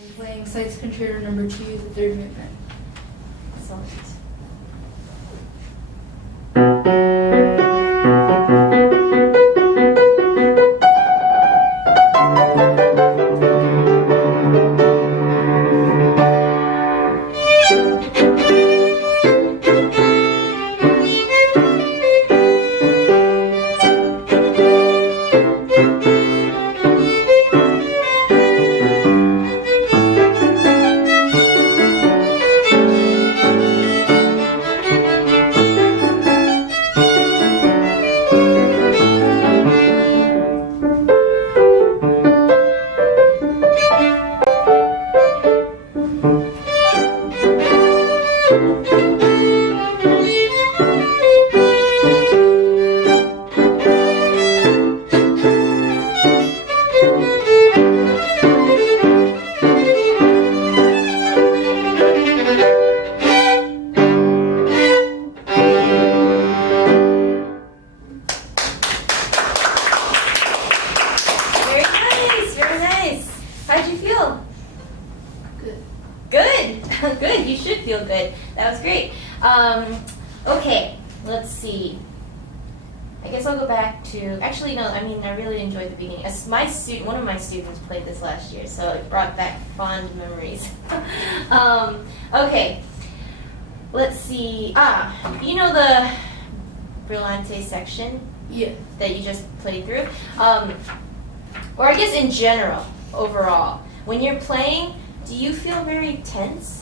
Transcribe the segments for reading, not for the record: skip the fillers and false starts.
I'm playing Seitz Concerto No. 2, the third movement. Excellent. Okay, let's see. I guess I'll go back to, actually no, I mean I really enjoyed the beginning. One of my students played this last year, so it brought back fond memories. Okay, let's see. You know the Brillante section? Yeah. That you just played through? Or I guess in general, overall, when you're playing, do you feel very tense?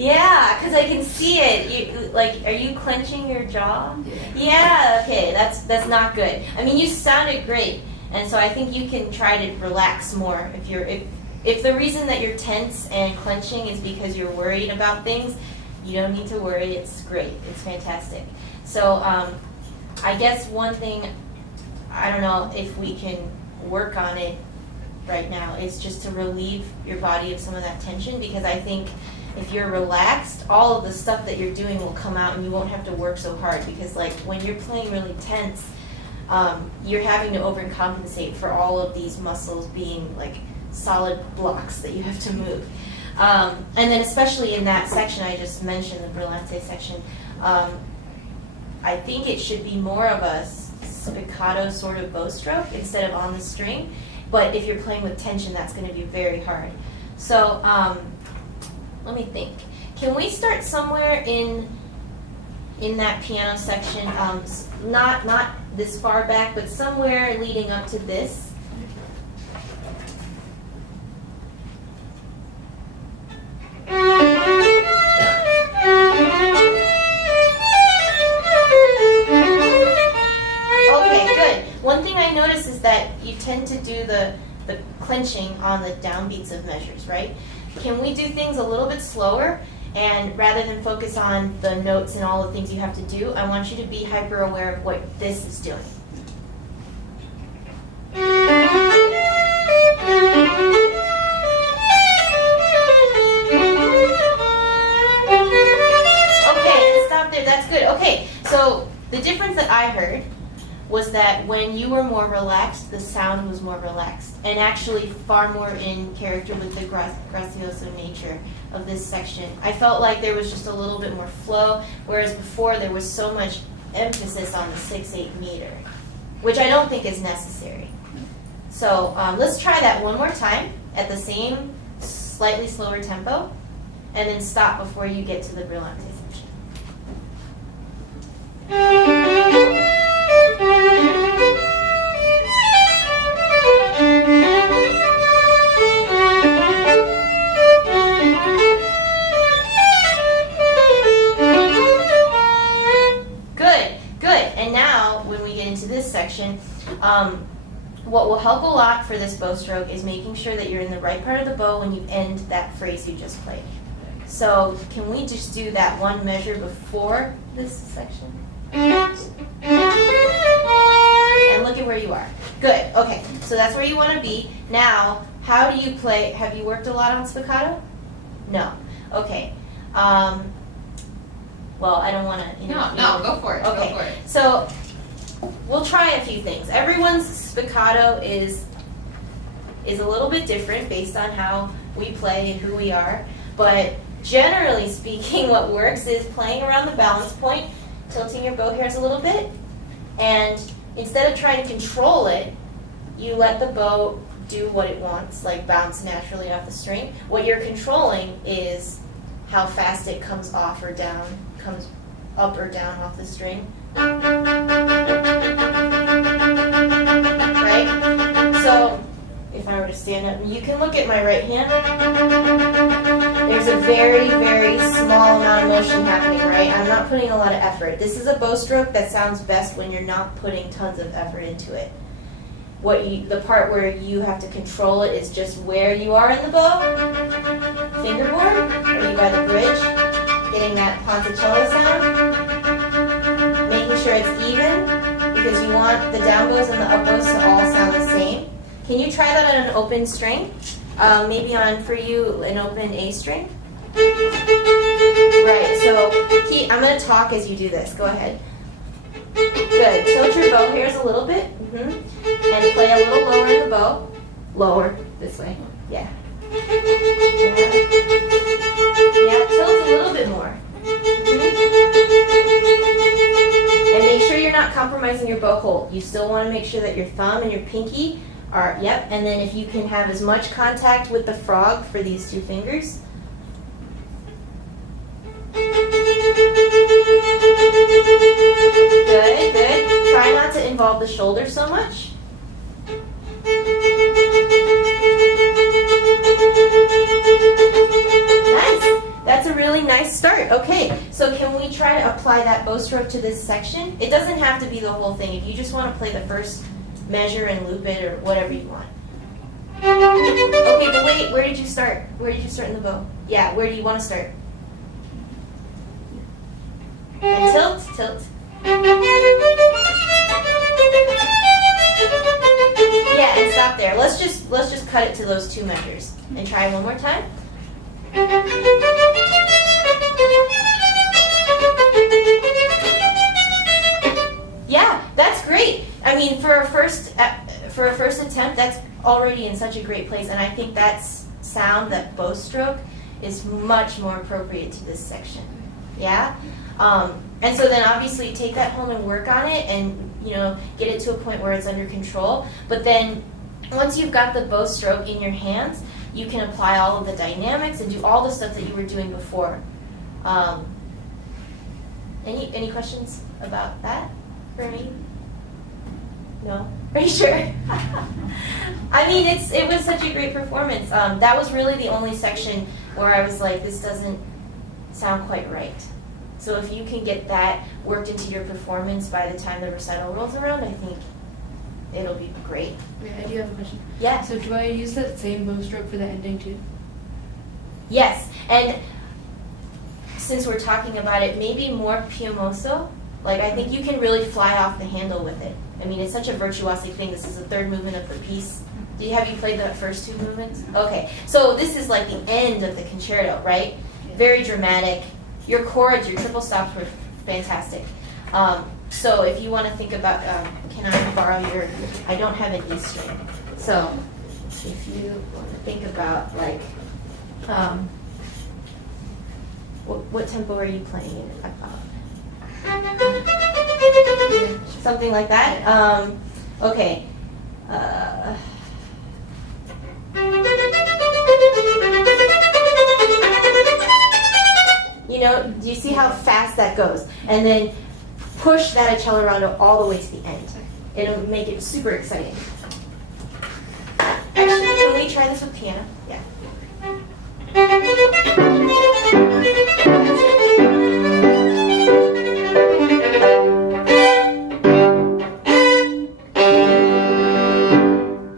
Yeah, because I can see it. Are you clenching your jaw? Yeah. Okay, that's not good. I mean, you sounded great, and so I think you can try to relax more. If the reason that you're tense and clenching is because you're worried about things, you don't need to worry. It's great. It's fantastic. So I guess one thing, I don't know if we can work on it right now, is just to relieve your body of some of that tension, because I think if you're relaxed, all of the stuff that you're doing will come out and you won't have to work so hard, because like when you're playing really tense, you're having to overcompensate for all of these muscles being like solid blocks that you have to move. And then especially in that section I just mentioned, the Brillante section, I think it should be more of a spiccato sort of bow stroke instead of on the string. But if you're playing with tension, that's going to be very hard. So let me think. Can we start somewhere in that piano section? Not this far back, but somewhere leading up to this. Okay, good. One thing I notice is that you tend to do the clenching on the downbeats of measures, right? Can we do things a little bit slower, and rather than focus on the notes and all the things you have to do, I want you to be hyper aware of what this is doing. Okay, stop there. That's good. Okay, so the difference that I heard was that when you were more relaxed, the sound was more relaxed, and actually far more in character with the gracioso nature of this section. I felt like there was just a little bit more flow, whereas before there was so much emphasis on the 6/8 meter, which I don't think is necessary. So let's try that one more time at the same slightly slower tempo, and then stop before you get to the Brillante section. Section. What will help a lot for this bow stroke is making sure that you're in the right part of the bow when you end that phrase you just played. So can we just do that one measure before this section? And look at where you are. Good. Okay. So that's where you want to be. Now, how do you play? Have you worked a lot on spiccato? No. Okay. Well, I don't want to. No, go for it. Okay. Go for it. So we'll try a few things. Everyone's spiccato is is a little bit different based on how we play and who we are. But generally speaking, what works is playing around the balance point, tilting your bow hairs a little bit, and instead of trying to control it, you let the bow do what it wants, like bounce naturally off the string. What you're controlling is how fast it comes off or down, comes up or down off the string. Right? So, if I were to stand up, you can look at my right hand. There's a very, very small amount of motion happening, right? I'm not putting a lot of effort. This is a bow stroke that sounds best when you're not putting tons of effort into it. The part where you have to control it is just where you are in the bow, fingerboard, are you by the bridge, getting that ponticello sound, making sure it's even, because you want the down bows and the up bows to all sound the same. Can you try that on an open string? Maybe on, for you, an open A string? Right, so I'm going to talk as you do this. Go ahead. Good. Tilt your bow hairs a little bit. And play a little lower in the bow. Lower, this way. Yeah. Yeah, tilt a little bit more. And make sure you're not compromising your bow hold. You still want to make sure that your thumb and your pinky are, yep, and then if you can have as much contact with the frog for these two fingers. Good, good. Try not to involve the shoulder so much. Nice. That's a really nice start. Okay, so can we try to apply that bow stroke to this section? It doesn't have to be the whole thing. If you just want to play the first measure and loop it or whatever you want. Okay, but wait, where did you start? Where did you start in the bow? Yeah, where do you want to start? And tilt, tilt. Yeah, and stop there. Let's just cut it to those two measures and try one more time. Yeah, that's great. I mean, for a first attempt, that's already in such a great place, and I think that sound, that bow stroke, is much more appropriate to this section. Yeah. And so then obviously take that home and work on it and, get it to a point where it's under control. But then once you've got the bow stroke in your hands, you can apply all of the dynamics and do all the stuff that you were doing before. Any questions about that for me? No? Are you sure? I mean, it was such a great performance. That was really the only section where I was like, this doesn't sound quite right. So if you can get that worked into your performance by the time the recital rolls around, I think it'll be great. Yeah, I do have a question. Yeah. So do I use that same bow stroke for the ending too? Yes, and since we're talking about it, maybe more piumoso. Like, I think you can really fly off the handle with it. I mean, it's such a virtuosic thing. This is the third movement of the piece. Have you played the first two movements? Okay, so this is like the end of the concerto, right? Yeah. Very dramatic. Your chords, your triple stops were fantastic. So if you want to think about, can I borrow your, I don't have an E string. So if you want to think about like, what tempo are you playing in? Something like that? Okay. Do you see how fast that goes? And then push that accelerando all the way to the end. It'll make it super exciting. Actually, can we try this with piano? Yeah.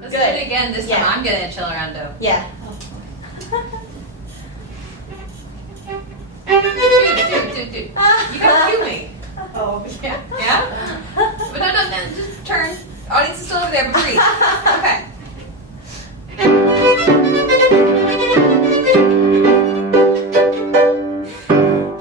Let's do it again. This time I'm getting a accelerando. Yeah. Dude. You gotta cue me. Oh, Yeah? Yeah? But no, just turn. Audience is still over there, but breathe. Okay.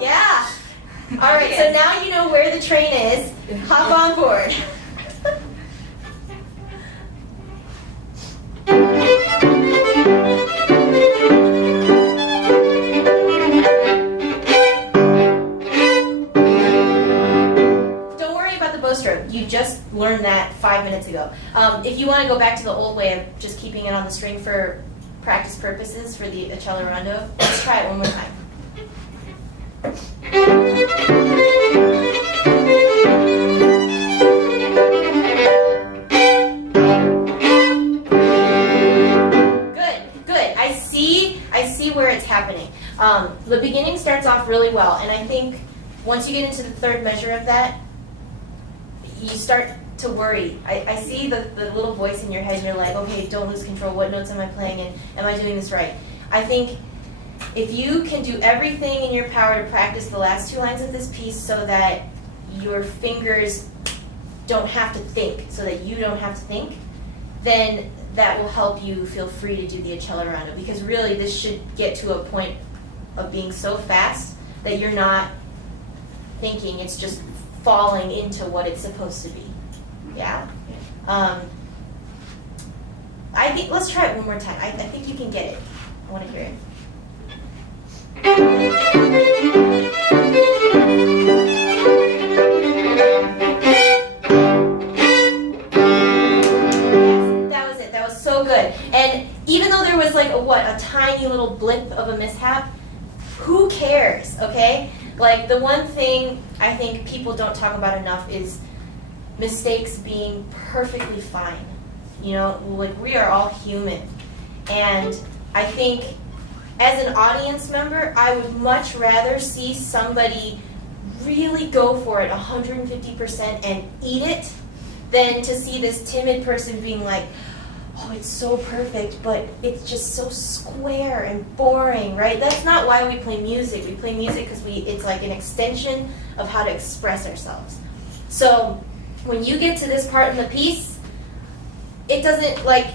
Yeah. All right, so now you know where the train is. Hop on board. minutes ago. If you want to go back to the old way of just keeping it on the string for practice purposes for the accelerando, let's try it one more time. Good. I see where it's happening. The beginning starts off really well, and I think once you get into the third measure of that, you start to worry. I see the little voice in your head, and you're like, okay, don't lose control. What notes am I playing, and am I doing this right? I think if you can do everything in your power to practice the last two lines of this piece so that your fingers don't have to think, so that you don't have to think, then that will help you feel free to do the accelerando, because really this should get to a point of being so fast that you're not thinking, it's just falling into what it's supposed to be. Yeah? I think, let's try it one more time. I think you can get it. I want to hear it. That was it. That was so good. And even though there was like a tiny little blip of a mishap, who cares, okay? Like, the one thing I think people don't talk about enough is mistakes being perfectly fine. You know, like, we are all human. And I think as an audience member, I would much rather see somebody really go for it 150% and eat it than to see this timid person being like, oh, it's so perfect, but it's just so square and boring, right? That's not why we play music. We play music because it's like an extension of how to express ourselves. So when you get to this part in the piece, it doesn't, like,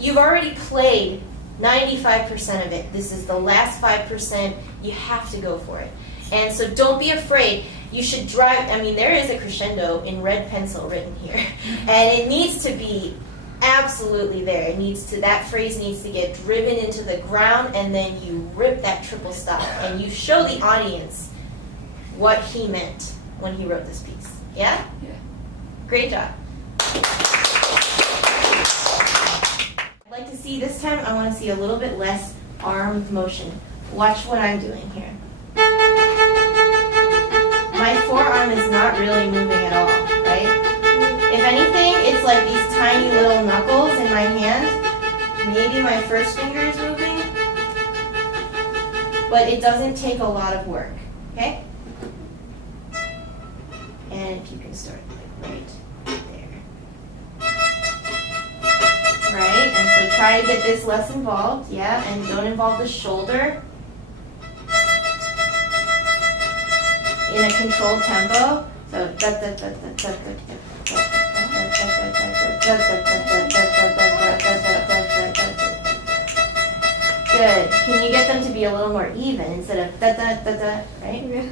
you've already played 95% of it. This is the last 5%. You have to go for it. And so don't be afraid. You should drive, I mean, there is a crescendo in red pencil written here. And it needs to be absolutely there. It needs to, that phrase needs to get driven into the ground, and then you rip that triple stop and you show the audience what he meant when he wrote this piece. Yeah? Yeah. Great job. I'd like to see, this time I want to see a little bit less arm motion. Watch what I'm doing here. My forearm is not really moving at all, right? If anything, it's like these tiny little knuckles in my hand. Maybe my first finger is moving, but it doesn't take a lot of work, okay? And if you can start like right there. Right, and so try to get this less involved, yeah, and don't involve the shoulder. In a controlled tempo. So good. Can you get them to be a little more even instead of right? Yeah.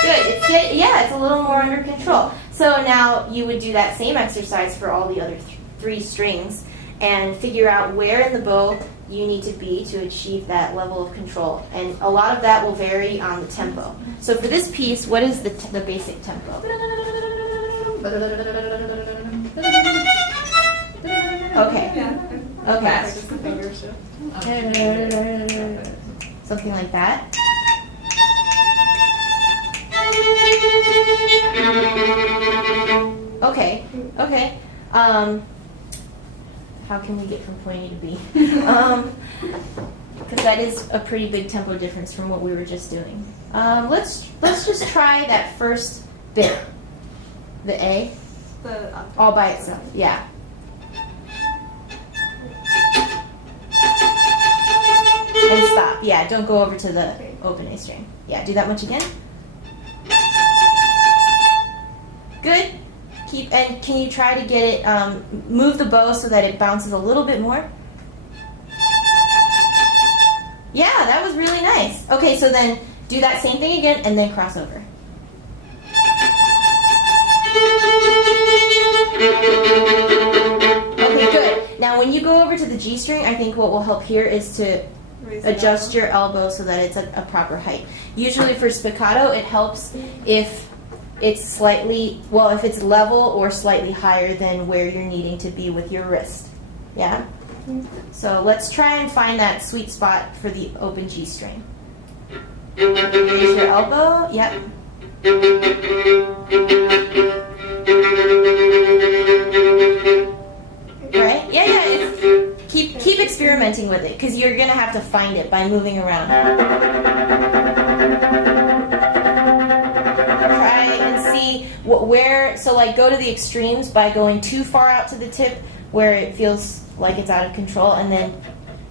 Good. It's a little more under control. So now you would do that same exercise for all the other three strings and figure out where in the bow you need to be to achieve that level of control. And a lot of that will vary on the tempo. So for this piece, what is the basic tempo? Okay. Okay. Something like that. Okay. Okay. How can we get from point A to B? Because that is a pretty big tempo difference from what we were just doing. Let's just try that first bit, the A, all by itself. Yeah. And stop. Yeah, don't go over to the open A string. Yeah, do that much again. Good. And can you try to get it, move the bow so that it bounces a little bit more? Yeah, that was really nice. Okay, so then do that same thing again and then cross over. Okay, good. Now when you go over to the G string, I think what will help here is to Raise the adjust elbow. your elbow so that it's a proper height. Usually for spiccato, it helps if it's slightly, well, if it's level or slightly higher than where you're needing to be with your wrist. Yeah? So let's try and find that sweet spot for the open G string. Raise your elbow. Yep. Right? Yeah. Keep experimenting with it because you're gonna have to find it by moving around. Try and see where. So like go to the extremes by going too far out to the tip where it feels like it's out of control, and then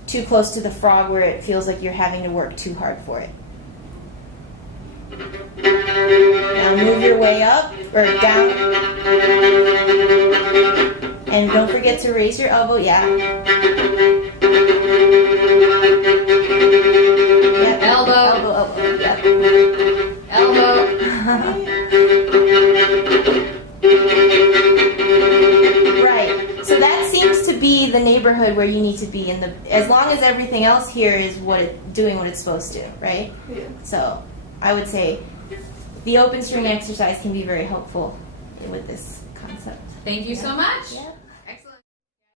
too close to the frog where it feels like you're having to work too hard for it. Now move your way up or down. And don't forget to raise your elbow. Yeah. Yep. Elbow. Yep. Elbow. Right. So that seems to be the neighborhood where you need to be in the. As long as everything else here is doing what it's supposed to, right? Yeah. So I would say the open string exercise can be very helpful with this concept. Thank you so much. Yep.